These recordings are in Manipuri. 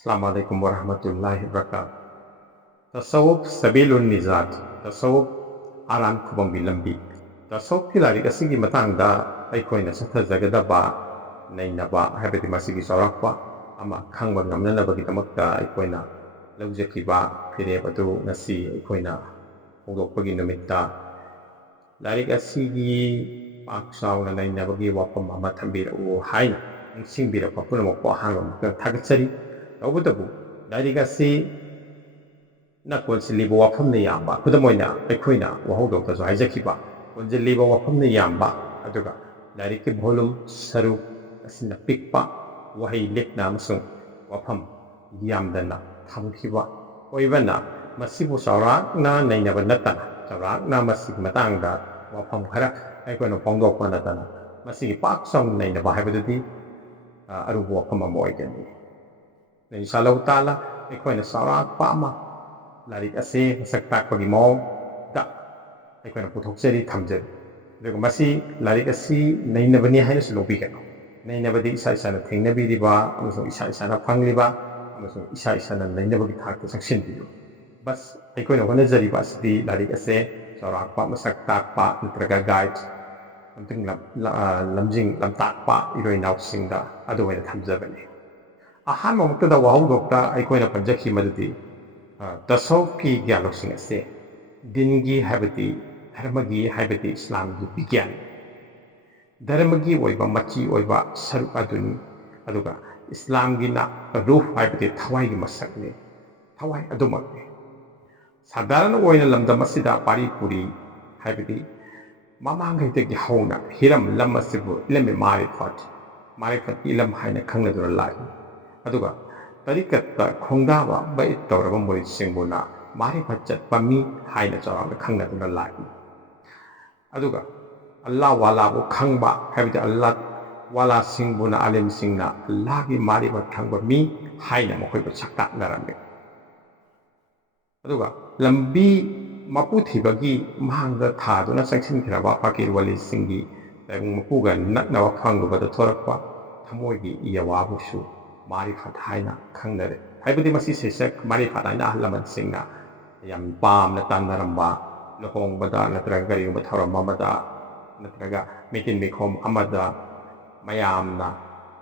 Assalamualaikum warahmatullahi wabarakatuh. Tasawwuf Sabilun Nizat, Tasawwuf Araan Khubhamgi Lambee. Tasawwuf ki larik asigi matangda aikoina sathajagadaba nainaba habedi masigi sorakpa ama khangba ngamnanabagi damakta aikoina lawjakiba fireb adu ngasi aikoina hawdokpagi numitta larik asigi pak sauna nainabagi wafam ama thambirau haina ningsingbirapa punamakpa ahangba thagatsari. Tawbutabu larik asi nakonsilliba wafamna yamba kudamoina aikoina wahoudoktasu haijakiba konjilliba wafamna yamba aduga larik volume saru asina pikpa wahai lekna amasung wafam yamdana thamkiba oibana masibu saurakna nainaba natana saurakna masig matangda wafam khara aikoina pongdokpa natana masigi pak saung nainaba haibadudi arubu wafam ama oigani. Nai salau tala aikoina saurak pa ama larik ase masak takpagi mawng da aikoina puthokjari thamjari aduga masi larik asi nainabani hainasu lobigano nainabadi isa isana thengnabiriba amasung isa isana fangliba amasung isa isana nainabagi thakta saksinbiru bas aikoina honajariba asidi larik ase saurak pa masak takpa natraga guide amting lamjing lamtakpa iroi nausingda aduwaina thamjabani. Ahanba maktada wahoudokta aikoina panjaki madudi tasawwuf ki gyalosing ase deengi haibadi dharmagi haibadi islamgi bigyan dharmagi oiba machi oiba saruk aduni aduga islamgi na ruh haibadi thawai gi masakni thawai adumakni sadarana oina lamdam asida pari puri haibadi mamanghaitagi hauna hiram lam asibu ilami marifat ilam haina khangnaduna lai aduga tarikatta khongdaba bai tawraba mori singbuna marifat chatpa mi haina chawrangna khangnaduna lai aduga Allah wala bu khangba haibidi Allah wala singbuna alim singna Allah gi marifat khangba mi haina mokoi ba sakta narame aduga lambi maputhibagi mahangda thaduna sangshin khiraba fakir wali singi taibung mapuga natnawa phangluba da thorakpa thamoigi iyawabusu marifat haina khangnare haibadi masi sesak marifat haina ahlaman singna yam pamna tanaramba lohongbada natraga garigumba thawram amada natraga mitin mikhom amada mayamna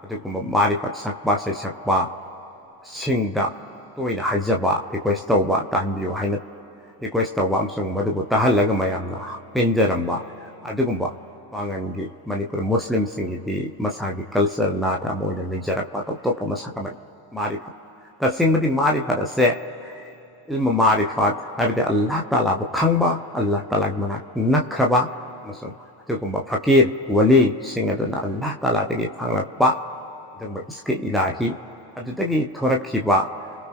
adugumba marifat sakpa sesakpa singda toina haijaba request tawba tanbiyo haina request tawba amsung madubu tahallaga mayamna penjaramba adugumba pangangi Manipur Muslim singidi masagi culture nata moina lejarakpa top masaka marifat tasingmadi marifat ase ilmu marifat haibidi Allah Taala bu khangba Allah Taala manak nakraba masung adugumba fakir wali singaduna Allah Taala dagi phanglakpa adugumba iske ilahi adudagi thorakhiba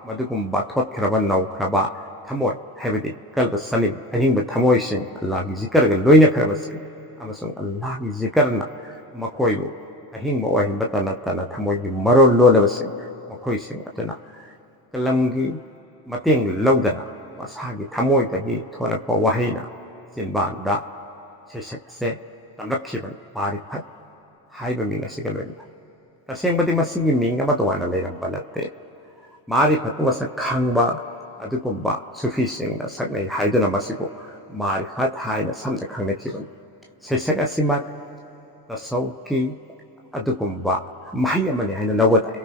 madugumba thotkraba naukraba thamoi haibidi kalba salim ahingba thamoi sing Allah gi zikarga loina khrabasi amasung Allah gi zikarna makoibu ahingba wahimba tanatana thamoigi marol lolabasing makoising atuna kalamgi mateng lawdana masagi thamoidagi thorakpa wahina sinbanda sesakse tamrakhiban marifat haiba ming asiga loina tasengbadi masigi ming ama towana leiramba latte marifat wasak khangba adugumba sufising na saknai haiduna masibu marifat haina samna khangnakhiban sesak asimat tasawwufki adugumba mahi amani haina lawatay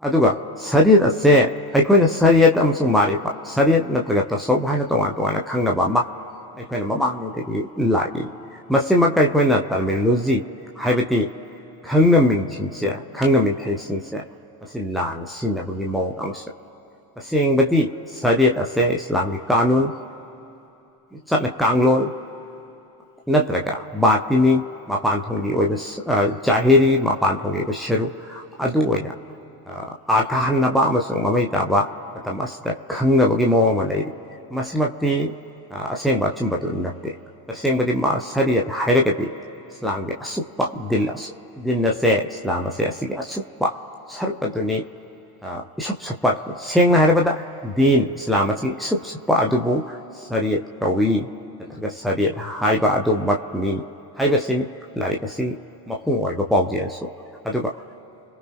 aduga shariat ase aikoina shariat amsung marifat shariat natraga tasawwuf haina tongan khangnaba ma aikoina mamangdagi lagi masimaka aikoina terminology haibati khangna mingchingse khangna mingthaisingse masi lan sinabagi mawng amsu tasengbati shariat ase islamgi kanun chatna kanglol natraga batini mapan thonggi oiba jahiri mapan thonggi oiba sharu adu oina atahannaba amasung mamaitaba matam asida khangnabagi mawng ama leiri masimakti asengba chumbadu nakte tasengbadi ma shariat hairagadi islamgi ashuppa din ase islam ase asigi ashuppa sarpaduni isup supat sengna hairabada din islam asigi isup supa adubu shariat kawi natraga shariat haiba adu makni haiba sin larik asi mapung oiba pawjiansu aduga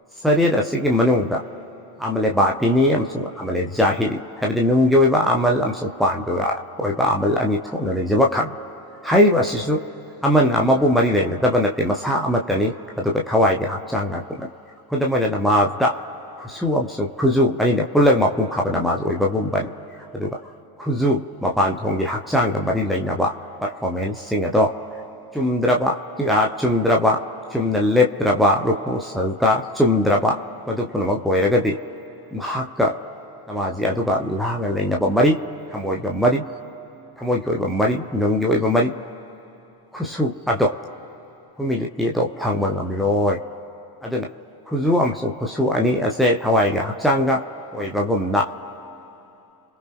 Shariat asigi manungda amale batini amsung amale jahiri habde nunggi oiba amal amsung pandura oiba amal ani thokna lejaba khang haiba sisu aman amabu mari leina dabanate masa amatani aduga thawai ga hakchanga kuma khudamona namazda khusu amsung khuju ani na pulag mapum phaba namaz oiba bumbani aduga khuju mapan thonggi hakchanga mari leina ba performance sing ado chumdraba kira chumdraba chumna lepdraba ruku salta chumdraba madu punama goiragadi mahakka namazi aduga laga leinaba mari thamoiga mari thamoiga oiba mari nunggi oiba mari khusu ado humility ado phangba ngamloi aduna khuju amsung khusu ani ase thawaiga hakchanga oibagumna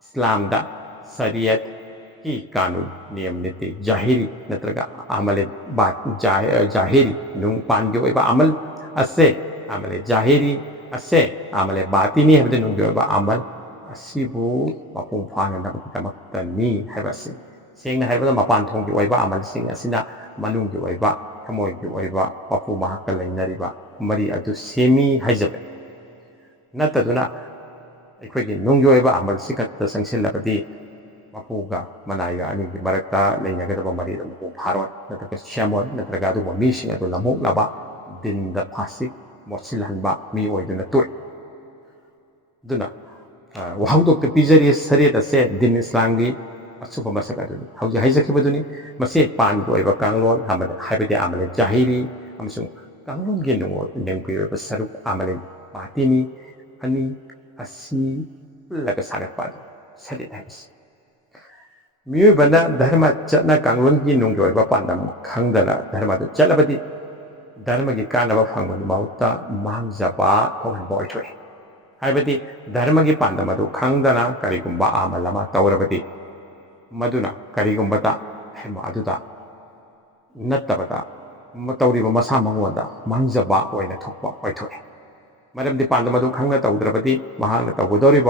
islamda Shariat ki kanun niyam niti jahiri natraga amale bat jahiri nung pangi oiba amal ase amale jahiri ase amale batini habde nung oiba amal asibu mapung phana nabitamakani habasi sengna haibada mapan thonggi oiba amal sing asina manunggi oiba thamoigi oiba papu mahakka leinariba mari adu semi haijabe nataduna aikoigi nunggi oiba amal sikatta sangsilabadi mapuga manaiga ani barakta leinagadaba mari mapu pharwa natraga shamon natraga adu mising adu lamuk laba dinda phasik mosilhanba mi oiduna toy duna wahoudok te pijari Shariat ase din islamgi ashuppa mashak adu hauji haijakibaduni mase pan oiba kanglon hamada haibade amale jahiri amsung kanglon gi nungo nengpi oiba saruk amale batini ani asi laga sagatpa Shariat haisi 미유바나 다르마 쩌나 강론기 농교이바 판담 강다나 다르마도 쩌라바디 다르마기 까나바 방문 마우타 망자바 통한 보이트웨 하이바디 다르마기 판담마도 강다나 가리군바 아말라마 타오라바디 마두나 가리군바다 해마 아두다 낫다바다 마타우리바 마사망원다 망자바 오이나 톡바 보이트웨 마름디 판담마도 강나 타우드라바디 마하나 타우도리보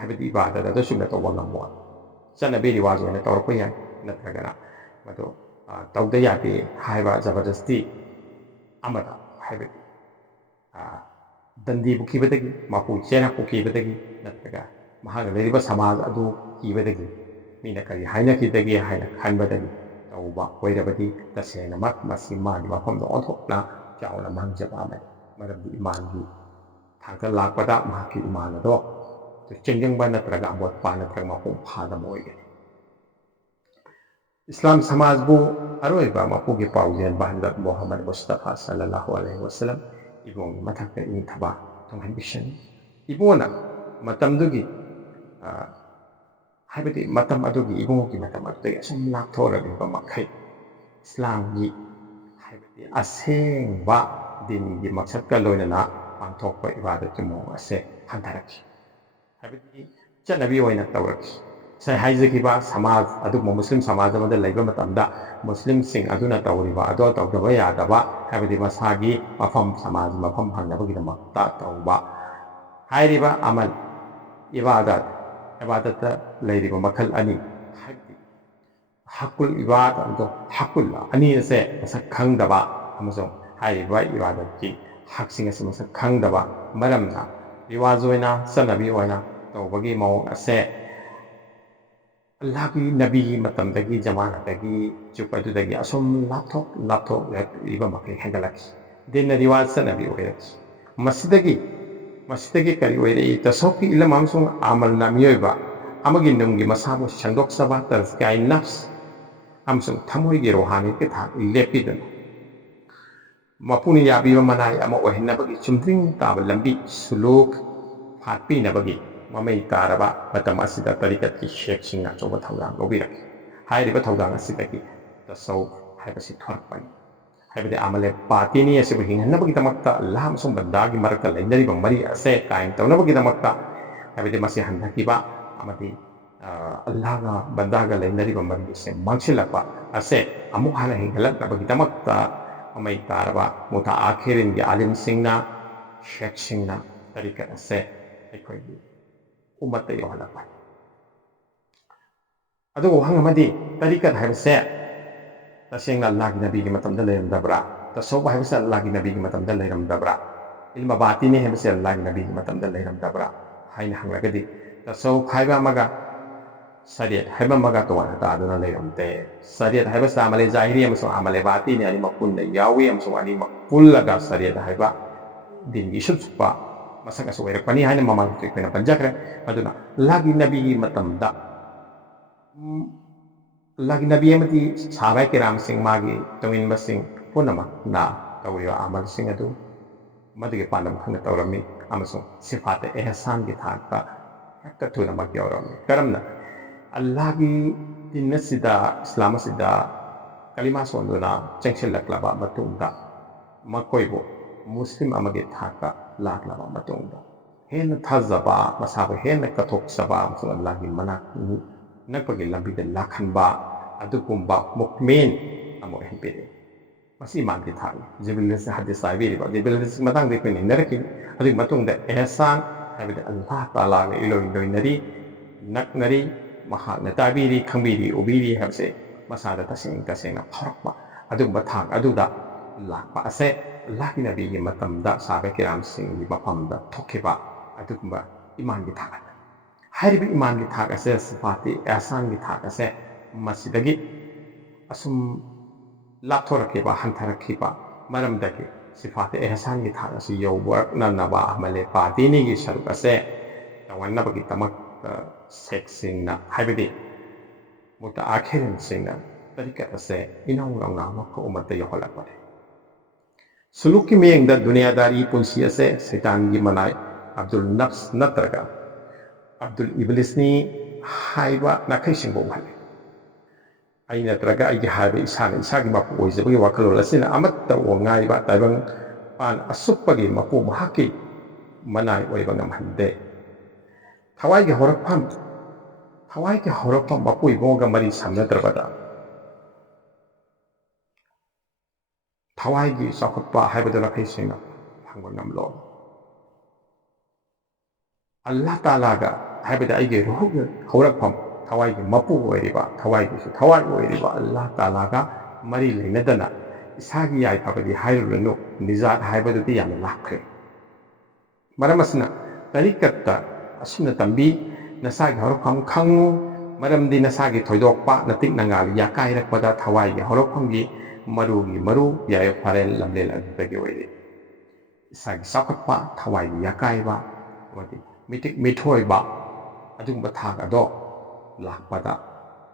하이바디 이바다다도 심나 타우방감보 Chanabi riwaj oina tawrpa yai natragana madu tawda yati haiba zabardasti amada haibati dandi bu kibadagi mapu chena bu kibadagi natraga mahaga leriba samaj adu kibadagi mina kari haina kidagi haina khanbadagi tawba oirabadi tasena mak masi mani mafamda onthokna chauna mangjaba amai marabdi imangi thangka lakpada mahaki imana do cengjangba natraga ambot pa natraga mapung phada moige Islam samaj bu aroiba mapugi paujen bahandat Muhammad Mustafa sallallahu alaihi wasallam ibong mathakta ini thaba tonghan bishan ibona matamdugi haibati matam adugi ibongi matam adugi asam lakthora ba makhai Islam gi haibati aseng ba din gi maksad ka loinana pangthokpa ibadat mo ase hantaraki haibati chanabi oina tawraki sai haijakiba samaj adugma muslim samaj amada leiba matamda muslim sing aduna tawriba ado tawdaba yadaba haibati masagi mafam samaj mafam hangnabagi damakta tawba hairiba amal ibadata leiriba makhal ani haibati hakul ibada ado hakul ani ase masak khangdaba amasong hairiba ibadati haksing ase masak khangdaba maramna riwaj oina sanabi oina tawbagi mawong ase Allahi nabi matamdagi jamanatagi chupadudagi asum laptop iba makai hangalaki dinna riwaj sa nabi oiraki masidagi kari oire tasawwuf ila mamsung amal na miyoiba amagi nunggi masabo shandok saba tazkai nafs amsung thamoy gi rohani ke tha lepidun mapuni yabiba manai ama ohinabagi chumdring tabal lambi suluk phatpi nabagi mamay taraba matam asida tarikat ki sheikh singa choba thawdang lobirak hairiba thawdang asidagi tasawwuf haibasi thorpani haibade amale patini asibu hingnabagi tamakta Allah amsung bandagi marakta leinariba mari ase kain tawnabagi tamakta haibade masi handakiba amadi Allah ga bandaga leinariba mari ase mangsilapa ase amuk hala hingalaknabagi tamakta mamay taraba muta akhirin gi alim singna sheikh singna tarikat ase aikoi umat tayo halapan. Ado hangamadi tarikat haibase taseng Allah gi nabi gi matamda leiram dabra tasawwuf haibase Allah gi nabi gi matamda leiram dabra ilma batini hebse Allah nabi matam da leiram dabra haina hanglagadi tasawuf haiba maga Shariat haiba maga to wana ta aduna leiram te Shariat haiba sa amale zahiri amso amale batini ani mapun da yawi amso ani mapullaga Shariat haiba deengi ashuppa mashak asu oirakpani haina mamang tu ikena panjakre aduna lagi nabi matam da lagi nabi amati sahabai kiram sing magi tungin basing punama na tawriwa amal sing adu madge panam khana tawrami amasung sifate ihsan gi thakta hakka thuna mak yawrami karamna Allah gi dinasida islamasida kalima sonduna chengchil laklaba matungda makoibo muslim amage thaka laklaba matungda hen thazaba masabe hen kathok saba amasung Allah gi manak nakpagi lambi da lakhanba adukumba mukmin amo hempire masi man ki thai jibilis hadis saibiri ba jibilis matang de pin nerki adu matung da ihsan habida Allah taala ge iloi nari naknari maha natabiri khambiri ubiri habse masada tasing tasena pharakba adu bathak adu da lakpa ase Allah ki nabi gi matam da sabe kiram sing gi mafam da thokiba adukumba iman gi thak haribi iman gi thak ase sifati ihsan gi thak ase masidagi asum lapthorkiba hantharakiba maramdagi sifati ihsan gi thak ase yowba nanaba amale patini gi sharuk ase tawannabagi tamak sexingna habidi muta akhirin singna tarika ase inong longna makko umata yoholakpare suluk ki meyengda duniyadari punsi ase setan gi manai abdul nafs natraga Abdul Iblisni haiba nakai singbo hale ai natraga ai haiba isa gi mapu oizabagi wakalo lasina amatta wongai ba taibang pan ashuppa gi mapu mahaki manai oiba ngamhande thawai gi horakpam mapu ibonga mari samnadrabada thawai gi sakhatpa haiba da nakai singna phangba ngamlo Allah taala ga habida aige ruhuga horakpam thawai gi mapu oiriba thawai gi thawai oiriba Allah taala ga mari leinadana isagi yai phabadi hairunu nizat haibadati yam lakhe maramasna tarikatta asuna tambi nasagi horakpam khangu maramdi nasagi thoidokpa natik nangali yakai rakpada thawai gi horakpam gi maru yayo pharel lamle ladagi oiri isagi sakatpa thawai gi yakai ba wadi mitik mithoi ba adung bathak ado lakpada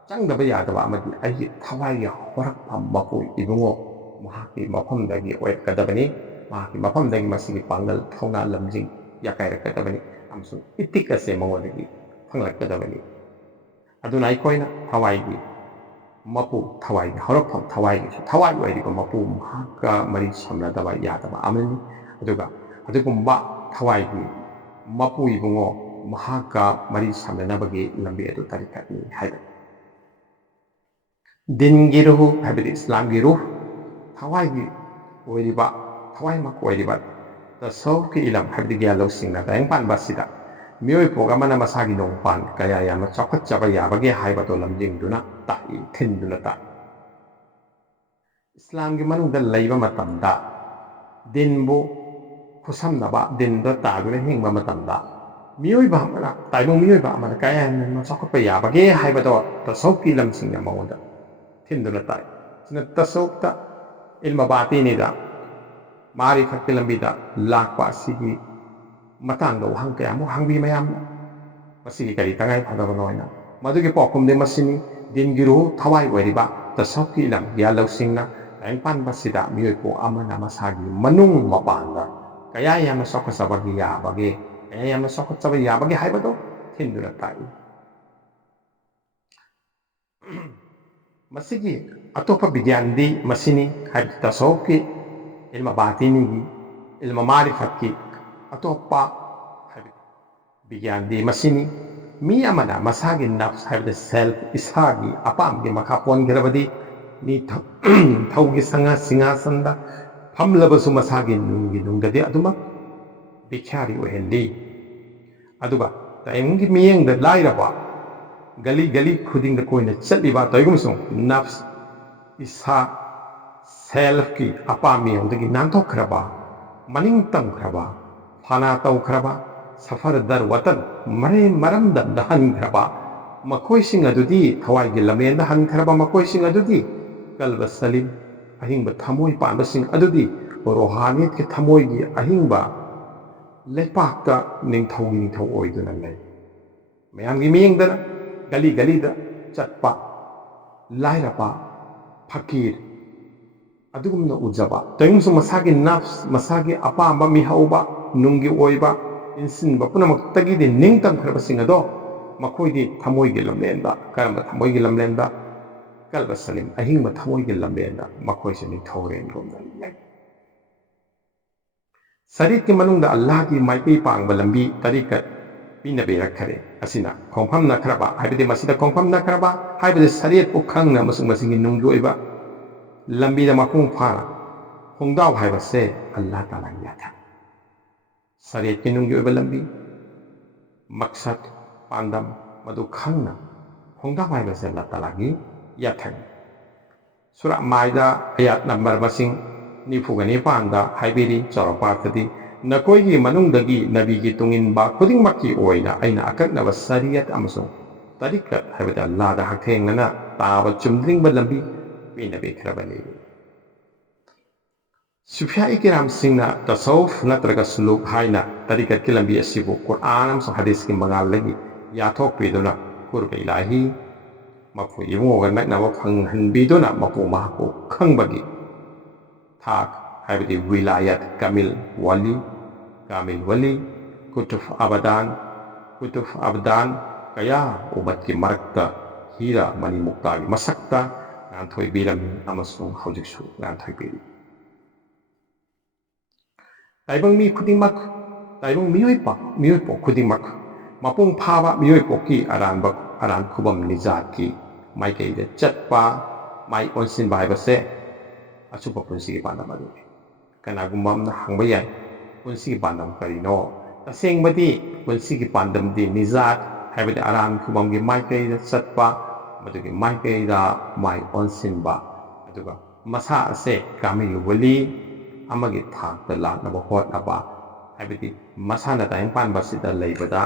changdaba yadaba amadi ai thawai ya horak pham bapu ibungo mahaki mafam dagi oy kadabani mahaki mafam dagi masigi pangal thona lamjing yakai rakadabani amsu itik ase mangodagi phanglak kadabani aduna ikoina thawai gi mapu thawai gi horak pham thawai gi thawai oy ko mapu mahaka mari samladaba yadaba amani aduga adugumba thawai gi mapu ibungo mahaka mari samnanabagi lambi adu tarikatni haiba deengi ruh habidi islam gi ruh thawai gi oiriba thawai mak oiriba tasawwuf ki ilam habidi gyalo singna tayang pan basida mioi programa na masagi nong pan kaya ya ma chakhat chaba yabagi haiba to lamjing duna tai thinduna ta islam gi manungda leiba matamda dinbu khusamnaba dinda taguna hingba matamda mioi ba mana taibong mioi ba mana kaya na chakhatpa yabagi haiba to tasawwuf ki ilam singna maunda thinduna tai sina tasawwuf ta ilma batini da marifat ki lambi da lakpa sigi matang da wahang kaya mo hangbi mayam masigi kari tangai phadaba noina madugi pokum de masini deengi ruh thawai oiriba tasawwuf ki ilam gyalo singna tayang pan basida mioi po amana masagi manung mapanda kaya yamna sokhasabagi yabagi kaya yamna sokhasabagi yabagi haiba to thinduna tai masigi atopa bigyandi masini haib tasawwuf ki ilma batini gi ilma marifat ki atopa haib bigyandi masini mi amana masagi nafs haib self isagi apam gi makapon gerabadi ni thaugi sanga singasanda famlabasu masagi nungi nungdadi aduma bikhari ohendi aduga tayungi miyeng da lairaba gali khuding da koina chaliba taigumsung nafs isa self ki apami hondagi nanthokraba maning tamkraba phana taukraba safar dar watan mare maramda dahankraba makoi sing adudi thawai gi lamenda hankraba makoi sing adudi kalba salim ahingba thamoi panba sing adudi rohaniyat ke thamoi gi ahingba lepakta ningthau oiduna lei mayam gi miyengdana gali gali da chatpa lairapa fakir adugumna ujaba tayungsu masagi nafs masagi apamba mihauba nungi oiba insinba punamak-tagi di ningtam khrabasing ado makoi di thamoi gi lamlenda karamba thamoi gi lamlenda kalba salim ahingba thamoi gi lamlenda makoi se ningthauren gomda lei Shariat ki manungda Allah ki maikei pangba lambi tarikat pinabe rakhare asina khongpham na khraba haibide masida khongpham na khraba haibide Shariat pu khangna masung masingi nunggi oiba lambi da mapung phana hongdaw haibase Allah Taala yatha Shariat ki nunggi oiba lambi maksad pandam madu khangna hongdaw haibase Allah Taala gi yatha Surah Maida ayat number masing nifugani panda haibiri charapathadi nakoi gi manungdagi nabi gi tungin ba khuding makki oina aina akaknaba Shariat amasung tarikat haibida Allah da hakthengna taba chumdring ba lambi pinabe khrabani Sufya ikiram singna tasawuf natraga suluk haina tarikat ki lambi asibu Quran amsung hadis ki mangal lagi yathok piduna kurba ilahi mapu yungoga naknaba phanghanbiduna mapu mahako khangbagi thak haibidi wilayat kamil wali kutuf abadan kaya umat ki marakta hira mani muktagi masakta nganthoi birami amasung hojiksu nganthoi biri taibang mi khudingmak taibang miyoipo khudingmak mapung phaba miyoipo ki aran khubam nizat ki maikei de chatpa mai onsin bai base ashuppa punsi pandam adu kanagumba amna hangba yai punsi pandam karino tasengbadi punsi pandam di nizat haibadi aran khubam gi maikei de chatpa madugi maikei da mai onsin ba aduga masa ase kamil wali amagi thakta laknaba hotnaba haibadi masana tayang panba sida leibada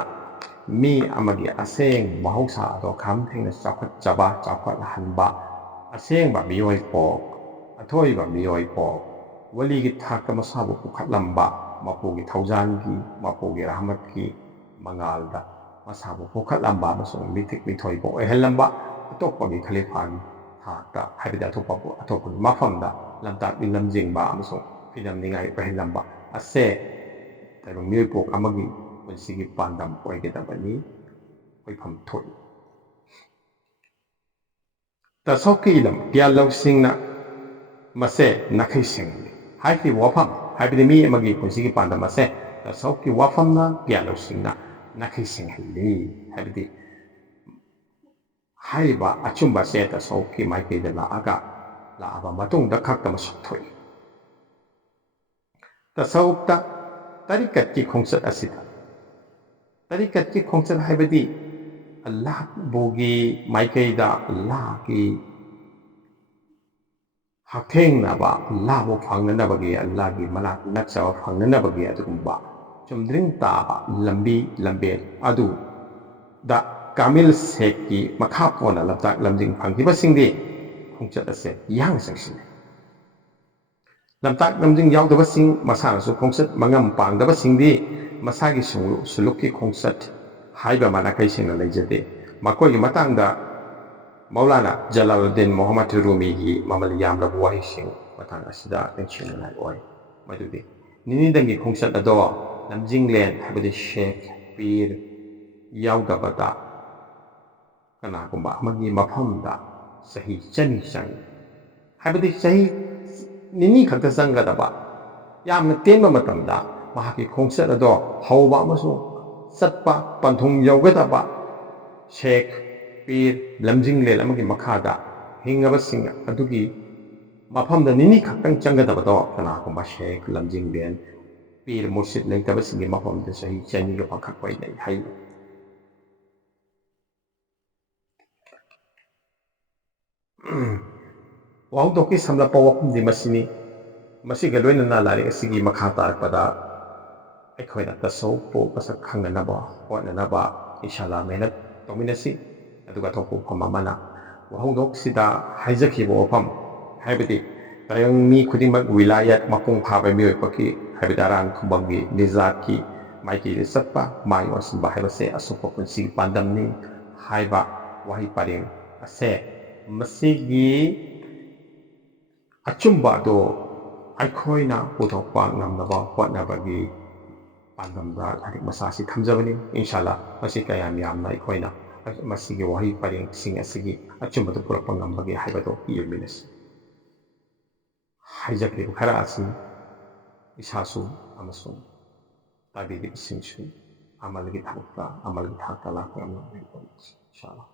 mi amagi aseng mahausa ado khamthengna chawkhatchaba chawkhathanba asengba miyoi pok athoiba miyoi pok waligi thakta masabu pukhatlamba mapugi thaujangi mapugi rahmatki mangalda masabu pukhatlamba masung mitik mithoi po ehelamba atokpagi khalifagi thakta haibida atokpa mafamda lamtak lamjingba amasung pinam ningai ehelamba ase taibang miyoi pok amagi punsigi pandam oigedabani oifam thoi tasawki ilam pialawsingna mase nakhai singli haiki wafam haibidi mi amagi punsigi pandam ase tasawki wafamna pialawsingna nakhai singli haibidi haiba achumba se tasawki maikei la aba matungda khakta masuk thoi tasawufta tarikat ki khongsat asida tarikat ki khongsat haibadi Allah bogi maikei da Allah ki hakthengna Allah bo phangnanabagi Allah gi malak naksawa phangnanabagi adugumba chumdring taba lambe adu da kamil seki makhapona laptak lamjing phangkiba singdi khongsat ase yang sangsin lamtak lamjing yaudaba sing masanasu khongsat mangam pangdaba singdi masagi sulukki khongsat haiba manakai singna leijade makoi gi matangda Maulana Jalaluddin Muhammad Rumi gi mamal yamlab wahi sing matang asida tension nai oi madudi nini dangi khongsat ado lamjing len habidi sheikh pir yaudabata kana kumba amagi mafamda sahi chani sang habidi sahi nini khakta sangadaba yamna tenba matamda mahaki khongsat ado hauba amasu satpa panthung yaugadaba sheikh pir lamjing len amagi makhada hingabasing adugi mafamda nini khaktang changadabado kana kumba sheikh lamjing len pir murshid leitabasing mafamda sahi chani ga pakhak pai nei hai Wahoudok ki samla pawak di masini masiga loinana larik asigi makha tarakpada ꯑꯩꯈꯣꯏꯅ ꯇꯁawwufꯄꯨ ꯃꯁꯛ ꯈꯪꯅꯅꯕ ꯍꯣꯠꯅꯅꯕ inshallah ꯃꯦꯍꯅꯠ ꯇꯧꯃꯤꯟꯅꯁꯤ ꯑꯗꯨꯒ ꯑꯇꯣꯞꯄ ꯋꯥꯐꯝ ꯑꯃꯅ ꯋꯥꯍꯧꯗꯣꯛꯁꯤꯗ ꯍꯥꯏꯖꯈꯤꯕ ꯋꯥꯐꯝ ꯍꯥꯏꯕꯗꯤ ꯇꯥꯏꯕꯪ ꯃꯤ ꯈꯨꯗꯤꯡꯃꯛ ꯋꯤꯂꯥꯌꯠ ꯃꯄꯨꯡ ꯐꯥꯕ ꯃꯤꯑꯣꯏꯕꯒꯤ ꯍꯥꯏꯕꯗꯤ ꯑꯔꯥꯟ ꯈꯨꯡꯒꯪꯒꯤ ꯅꯤꯖꯥꯠꯀꯤ ꯃꯥꯏꯀꯩꯗ ꯆꯠꯄ ꯃꯥꯏ ꯑꯣꯟꯁꯤꯟꯕ ꯍꯥꯏꯕꯁꯦ ꯑꯁꯨꯞꯄ ꯄꯨꯟꯁꯤꯒꯤ ꯄꯥꯟꯗꯝꯅꯤ ꯍꯥꯏꯕ ꯋꯥꯍꯩ ꯄꯔꯦꯡ ꯑꯁꯦ ꯃꯁꯤꯒꯤ ꯑꯆꯨꯝꯕ ꯑꯗꯣ ꯑꯩꯈꯣꯏꯅ ꯄꯨꯊꯣꯛꯄ ꯉꯝꯅꯕ ꯍꯣꯠꯅꯕꯒꯤ ꯄꯥꯟꯗꯝꯗ ꯂꯥꯏꯔꯤꯛ ꯃꯆꯥꯁꯤ ꯊꯝꯖꯕꯅꯤ inshallah ꯃꯁꯤ ꯀꯌꯥꯝ ꯌꯥꯝꯅ ꯑꯩꯈꯣꯏꯅ ꯃꯁꯤꯒꯤ ꯋꯥꯍꯩ ꯄꯔꯦꯡꯁꯤꯡ ꯑꯁꯤꯒꯤ ꯑꯆꯨꯝꯕꯗꯨ ꯄꯨꯔꯛꯄ ꯉꯝꯕꯒꯦ ꯍꯥꯏꯕꯗꯣ ꯌꯦꯡꯃꯤꯟꯅꯁꯤ ꯍꯥꯏꯖꯈ꯭ꯔꯤꯕ ꯈꯔ ꯑꯁꯤ ꯏꯁꯥꯁꯨ ꯑꯃꯁꯨꯡ ꯇꯥꯕꯤꯔꯤꯕꯁꯤꯡꯁꯨ ꯑꯃꯜꯒꯤ ꯊꯥꯛꯇ ꯂꯥꯛꯄ ꯉꯝꯅꯕ inshallah